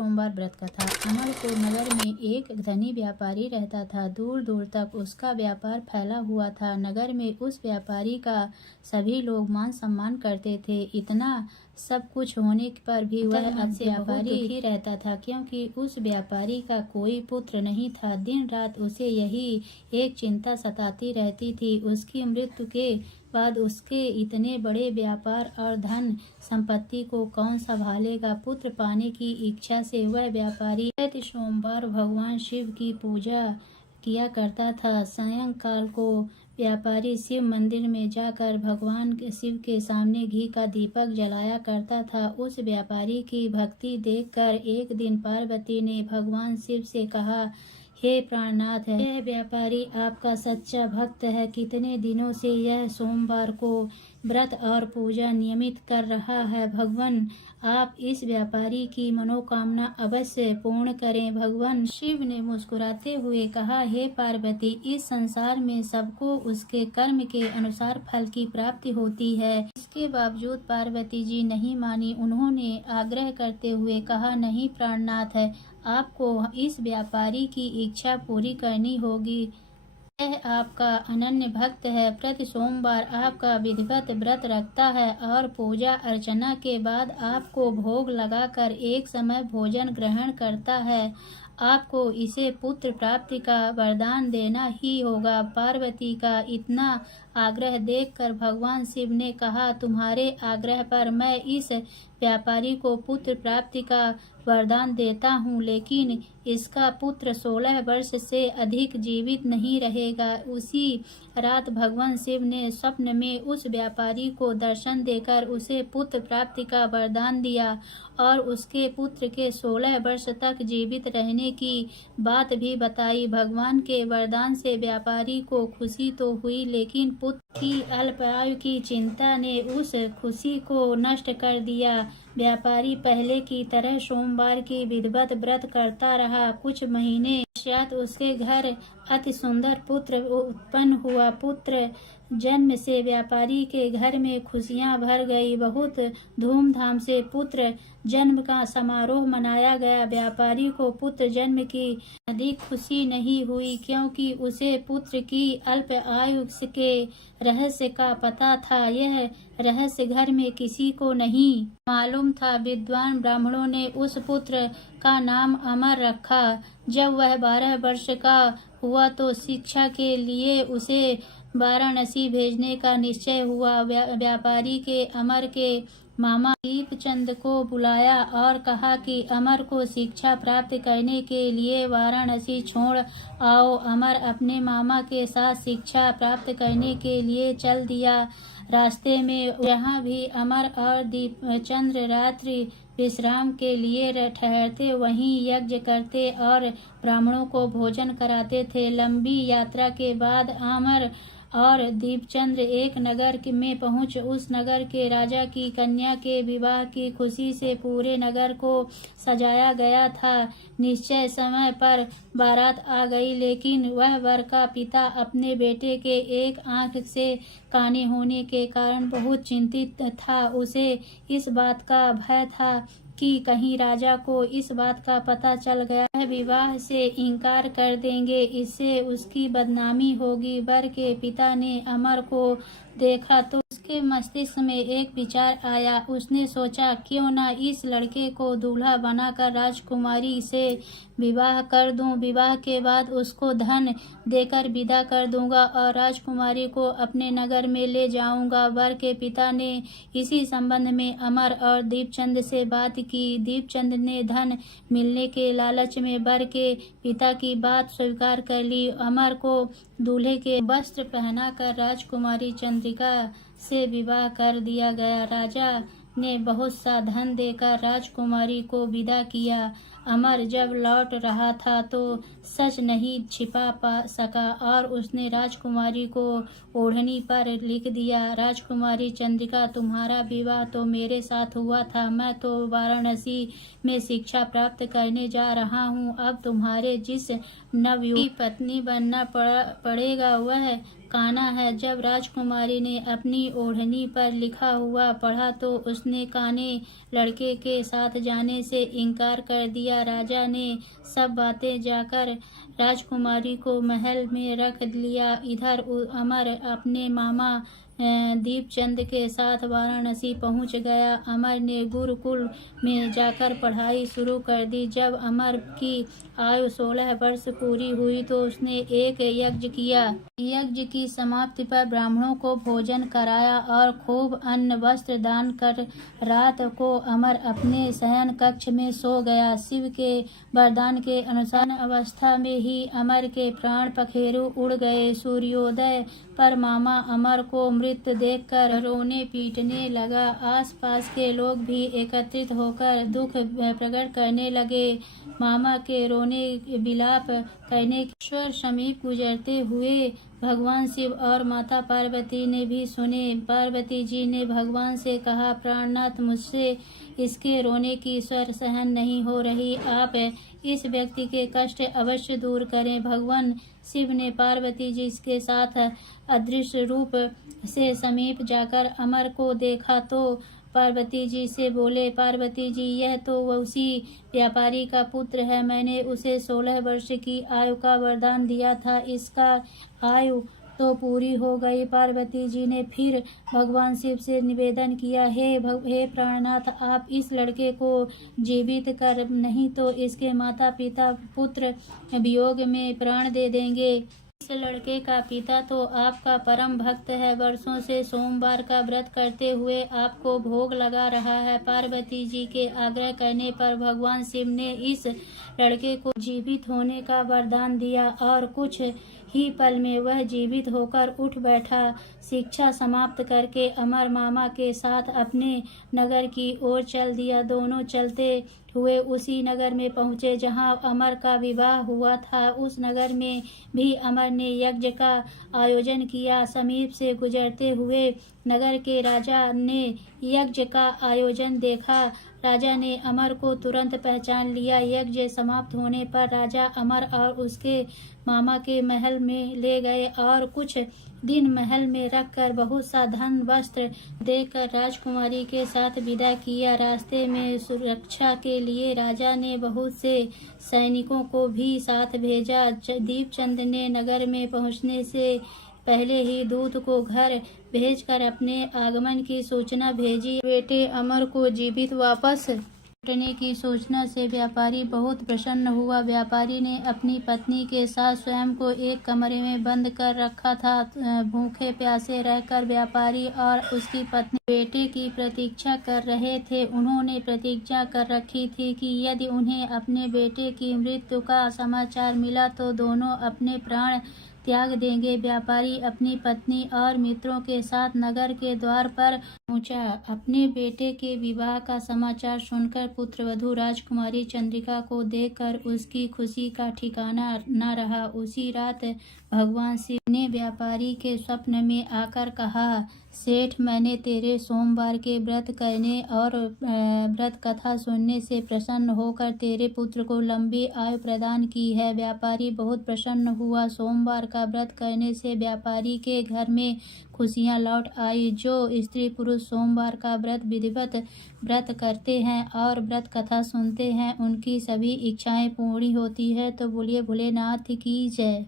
सोमवार व्रत कथा। अमरपुर नगर में एक धनी व्यापारी रहता था। दूर दूर तक उसका व्यापार फैला हुआ था। नगर में उस व्यापारी का सभी लोग मान सम्मान करते थे। इतना सब कुछ होने पर भी वह व्यापारी दुखी रहता था, क्योंकि उस व्यापारी का कोई पुत्र नहीं था। दिन रात उसे यही एक चिंता सताती रहती थी, उसकी मृत्यु के बाद उसके इतने बड़े व्यापार और धन संपत्ति को कौन संभालेगा। पुत्र पाने की इच्छा से वह व्यापारी प्रति सोमवार भगवान शिव की पूजा किया करता था। सायंकाल को व्यापारी शिव मंदिर में जाकर भगवान शिव के सामने घी का दीपक जलाया करता था। उस व्यापारी की भक्ति देखकर एक दिन पार्वती ने भगवान शिव से कहा, हे प्राणनाथ, यह व्यापारी आपका सच्चा भक्त है। कितने दिनों से यह सोमवार को व्रत और पूजा नियमित कर रहा है। भगवान आप इस व्यापारी की मनोकामना अवश्य पूर्ण करें। भगवान शिव ने मुस्कुराते हुए कहा, हे पार्वती, इस संसार में सबको उसके कर्म के अनुसार फल की प्राप्ति होती है। इसके बावजूद पार्वती जी नहीं मानी। उन्होंने आग्रह करते हुए कहा, नहीं प्राणनाथ, आपको इस व्यापारी की इच्छा पूरी करनी होगी। यह आपका अनन्य भक्त है। प्रति सोमवार आपका विधिवत व्रत रखता है और पूजा अर्चना के बाद आपको भोग लगाकर एक समय भोजन ग्रहण करता है। आपको इसे पुत्र प्राप्ति का वरदान देना ही होगा। पार्वती का इतना आग्रह देखकर भगवान शिव ने कहा, तुम्हारे आग्रह पर मैं इस व्यापारी को पुत्र प्राप्ति का वरदान देता हूँ, लेकिन इसका पुत्र 16 वर्ष से अधिक जीवित नहीं रहेगा। उसी रात भगवान शिव ने स्वप्न में उस व्यापारी को दर्शन देकर उसे पुत्र प्राप्ति का वरदान दिया और उसके पुत्र के 16 वर्ष तक जीवित रहने की बात भी बताई। भगवान के वरदान से व्यापारी को खुशी तो हुई, लेकिन पुत्र की अल्पायु की चिंता ने उस खुशी को नष्ट कर दिया। व्यापारी पहले की तरह सोमवार की विधिवत व्रत करता रहा। कुछ महीने पश्चात उसके घर अति सुंदर पुत्र उत्पन्न हुआ। पुत्र जन्म से व्यापारी के घर में खुशियां भर गई। बहुत धूमधाम से पुत्र जन्म का समारोह मनाया गया। व्यापारी को पुत्र जन्म की अधिक खुशी नहीं हुई, क्योंकि उसे पुत्र की अल्प आयु के रहस्य का पता था। यह रहस्य घर में किसी को नहीं मालूम था। विद्वान ब्राह्मणों ने उस पुत्र का नाम अमर रखा। जब वह 12 वर्ष का हुआ तो शिक्षा के लिए उसे वाराणसी भेजने का निश्चय हुआ। व्यापारी के अमर के मामा दीपचंद को बुलाया और कहा कि अमर को शिक्षा प्राप्त करने के लिए वाराणसी छोड़ आओ। अमर अपने मामा के साथ शिक्षा प्राप्त करने के लिए चल दिया। रास्ते में जहाँ भी अमर और दीपचंद रात्रि विश्राम के लिए ठहरते, वहीं यज्ञ करते और ब्राह्मणों को भोजन कराते थे। लंबी यात्रा के बाद अमर और दीपचंद एक नगर में पहुंच उस नगर के राजा की कन्या के विवाह की खुशी से पूरे नगर को सजाया गया था। निश्चय समय पर बारात आ गई, लेकिन वह वर का पिता अपने बेटे के एक आंख से काने होने के कारण बहुत चिंतित था। उसे इस बात का भय था कि कहीं राजा को इस बात का पता चल गया, वह विवाह से इनकार कर देंगे, इससे उसकी बदनामी होगी। वर के पिता ने अमर को देखा तो उसके मस्तिष्क में एक विचार आया। उसने सोचा, क्यों न इस लड़के को दूल्हा बनाकर राजकुमारी से विवाह कर दूं। विवाह के बाद उसको धन देकर विदा कर दूंगा और राजकुमारी को अपने नगर में ले जाऊंगा। वर के पिता ने इसी संबंध में अमर और दीपचंद से बात की। दीपचंद ने धन मिलने के लालच में वर के पिता की बात स्वीकार कर ली। अमर को दूल्हे के वस्त्र पहनाकर राजकुमारी चंद्रिका से विवाह कर दिया गया। राजा ने बहुत सा धन देकर राजकुमारी को विदा किया। अमर जब लौट रहा था तो सच नहीं छिपा पा सका और उसने राजकुमारी को ओढ़नी पर लिख दिया, राजकुमारी चंद्रिका, तुम्हारा विवाह तो मेरे साथ हुआ था। मैं तो वाराणसी में शिक्षा प्राप्त करने जा रहा हूँ। अब तुम्हारे जिस नवयुवती पत्नी बनना पड़ेगा वह काना है। जब राजकुमारी ने अपनी ओढ़नी पर लिखा हुआ पढ़ा तो उसने काने लड़के के साथ जाने से इनकार कर दिया। राजा ने सब बातें जाकर राजकुमारी को महल में रख लिया। इधर अमर अपने मामा दीपचंद के साथ वाराणसी पहुंच गया। अमर ने गुरुकुल में जाकर पढ़ाई शुरू कर दी। जब अमर की आयु 16 वर्ष पूरी हुई तो उसने एक यज्ञ किया। यज्ञ की समाप्ति पर ब्राह्मणों को भोजन कराया और खूब अन्न वस्त्र दान कर रात को अमर अपने शयन कक्ष में सो गया। शिव के वरदान के अनुसार अवस्था में ही अमर के प्राण पखेरु उड़ गए। सूर्योदय पर मामा अमर को मृत देखकर रोने पीटने लगा। आसपास के लोग भी एकत्रित होकर दुख प्रकट करने लगे। मामा के रोने विलाप करने के ईश्वर समीप गुजरते हुए भगवान शिव और माता पार्वती ने भी सुने। पार्वती जी ने भगवान से कहा, प्राणनाथ, मुझसे इसके रोने की स्वर सहन नहीं हो रही, आप इस व्यक्ति के कष्ट अवश्य दूर करें। भगवान शिव ने पार्वती जी के साथ अदृश्य रूप से समीप जाकर अमर को देखा तो पार्वती जी से बोले, पार्वती जी, यह तो उसी व्यापारी का पुत्र है। मैंने उसे 16 वर्ष की आयु का वरदान दिया था, इसका आयु तो पूरी हो गई। पार्वती जी ने फिर भगवान शिव से निवेदन किया, हे प्राणनाथ, आप इस लड़के को जीवित कर, नहीं तो इसके माता पिता पुत्र वियोग में प्राण दे देंगे। इस लड़के का पिता तो आपका परम भक्त है, वर्षों से सोमवार का व्रत करते हुए आपको भोग लगा रहा है। पार्वती जी के आग्रह करने पर भगवान शिव ने इस लड़के को जीवित होने का वरदान दिया और कुछ ही पल में वह जीवित होकर उठ बैठा। शिक्षा समाप्त करके अमर मामा के साथ अपने नगर की ओर चल दिया। दोनों चलते हुए उसी नगर में पहुँचे जहाँ अमर का विवाह हुआ था। उस नगर में भी अमर ने यज्ञ का आयोजन किया। समीप से गुजरते हुए नगर के राजा ने यज्ञ का आयोजन देखा। राजा ने अमर को तुरंत पहचान लिया। यज्ञ समाप्त होने पर राजा अमर और उसके मामा के महल में ले गए और कुछ दिन महल में रखकर बहुत सा धन वस्त्र देकर राजकुमारी के साथ विदा किया। रास्ते में सुरक्षा के लिए राजा ने बहुत से सैनिकों को भी साथ भेजा। दीपचंद ने नगर में पहुंचने से पहले ही दूत को घर भेजकर अपने आगमन की सूचना भेजी। बेटे अमर को जीवित वापस लौटने की सूचना से व्यापारी बहुत प्रसन्न हुआ। व्यापारी ने अपनी पत्नी के साथ स्वयं को एक कमरे में बंद कर रखा था। भूखे प्यासे रहकर व्यापारी और उसकी पत्नी बेटे की प्रतीक्षा कर रहे थे। उन्होंने प्रतिज्ञा कर रखी थी कि यदि उन्हें अपने बेटे की मृत्यु का समाचार मिला तो दोनों अपने प्राण त्याग देंगे। व्यापारी अपनी पत्नी और मित्रों के साथ नगर के द्वार पर पहुंचा। अपने बेटे के विवाह का समाचार सुनकर पुत्रवधू राजकुमारी चंद्रिका को देखकर उसकी खुशी का ठिकाना न रहा। उसी रात भगवान शिव ने व्यापारी के स्वप्न में आकर कहा, सेठ, मैंने तेरे सोमवार के व्रत करने और व्रत कथा सुनने से प्रसन्न होकर तेरे पुत्र को लंबी आयु प्रदान की है। व्यापारी बहुत प्रसन्न हुआ। सोमवार का व्रत करने से व्यापारी के घर में खुशियां लौट आई। जो स्त्री पुरुष सोमवार का व्रत विधिवत व्रत करते हैं और व्रत कथा सुनते हैं उनकी सभी इच्छाएं पूरी होती है। तो बोलिए भोलेनाथ की जय।